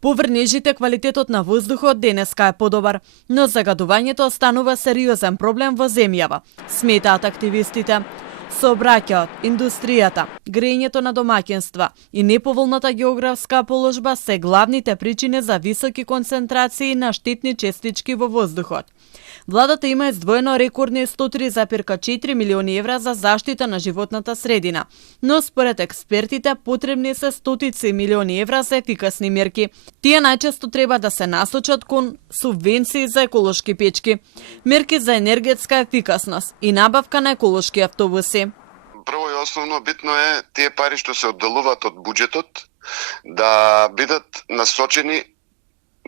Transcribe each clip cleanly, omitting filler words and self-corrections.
По врнежите квалитетот на воздухот денеска е подобар, но загадувањето останува сериозен проблем во земјава, сметаат активистите. Сообраќајот, индустријата, грејењето на домаќинства и неповолната географска положба се главните причини за високи концентрации на штетни честички во воздухот. Владата има издвоено рекордни 103,4 милиони евра за заштита на животната средина, но според експертите потребни се стотици милиони евра за ефикасни мерки. Тие најчесто треба да се насочат кон субвенции за еколошки печки, мерки за енергетска ефикасност и набавка на еколошки автобуси. Прво и основно битно е тие пари што се одделуваат од буџетот да бидат насочени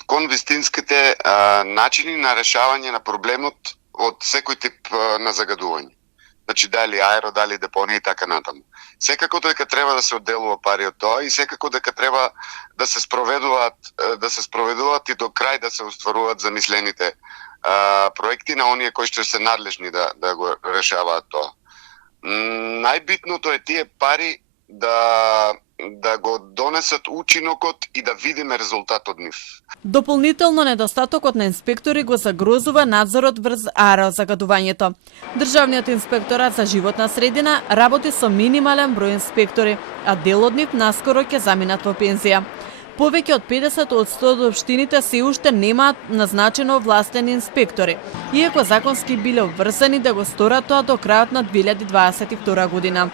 кон вистинските начини на решавање на проблемот од секој тип на загадување. Значи дали аеро, дали депонија и така натаму. Секако дека треба да се одделува пари од тоа и секако дека треба да се спроведуваат и до крај да се остваруваат замислените проекти на оние кои што се надлежни да го решаваат тоа. Најбитното е тие пари да го донесат учинокот и да видиме резултат од нив. Дополнително недостатокот на инспектори го загрозува надзорот врз аерозагадувањето. Државниот инспекторат за животна средина работи со минимален број инспектори, а дел од нив наскоро ќе заминат во пензија. Повеќе од 50% од општините се уште немаат назначено овластени инспектори, иако законски биле обврзани да го сторат тоа до крајот на 2022 година.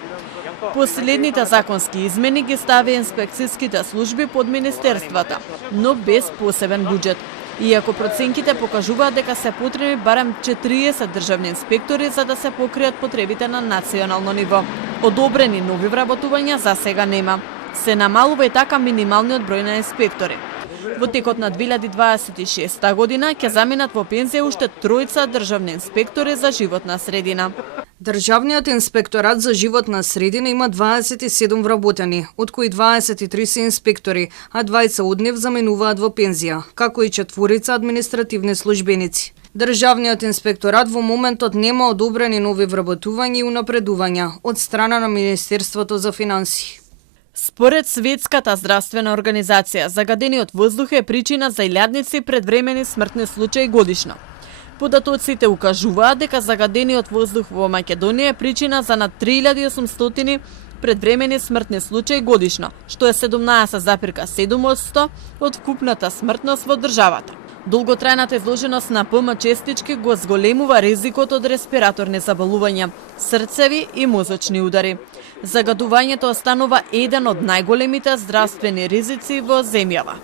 Последните законски измени ги стави инспекцијските служби под министерствата, но без посебен буџет. Иако проценките покажуваат дека се потребни барем 40 државни инспектори за да се покријат потребите на национално ниво. Одобрени нови вработувања за сега нема. Се намалува и така минималниот број на инспектори. Во текот на 2026 година ќе заминат во пензија уште тројца државни инспектори за животна средина. Државниот инспекторат за животна средина има 27 вработени, од кои 23 се инспектори, а 20 од нив заменуваат во пензија, како и 4 административни службеници. Државниот инспекторат во моментот нема одобрени нови вработувања и унапредувања од страна на Министерството за финансии. Според Светската здравствена организација, загадениот воздух е причина за илјадници предвремени смртни случаи годишно. Податоците укажуваат дека загадениот воздух во Македонија е причина за над 3800 предвремени смртни случаи годишно, што е 17,7% од вкупната смртност во државата. Долготрајната изложеност на ПМ честички го зголемува ризикот од респираторни заболувања, срцеви и мозочни удари. Загадувањето останува еден од најголемите здравствени ризици во земјава.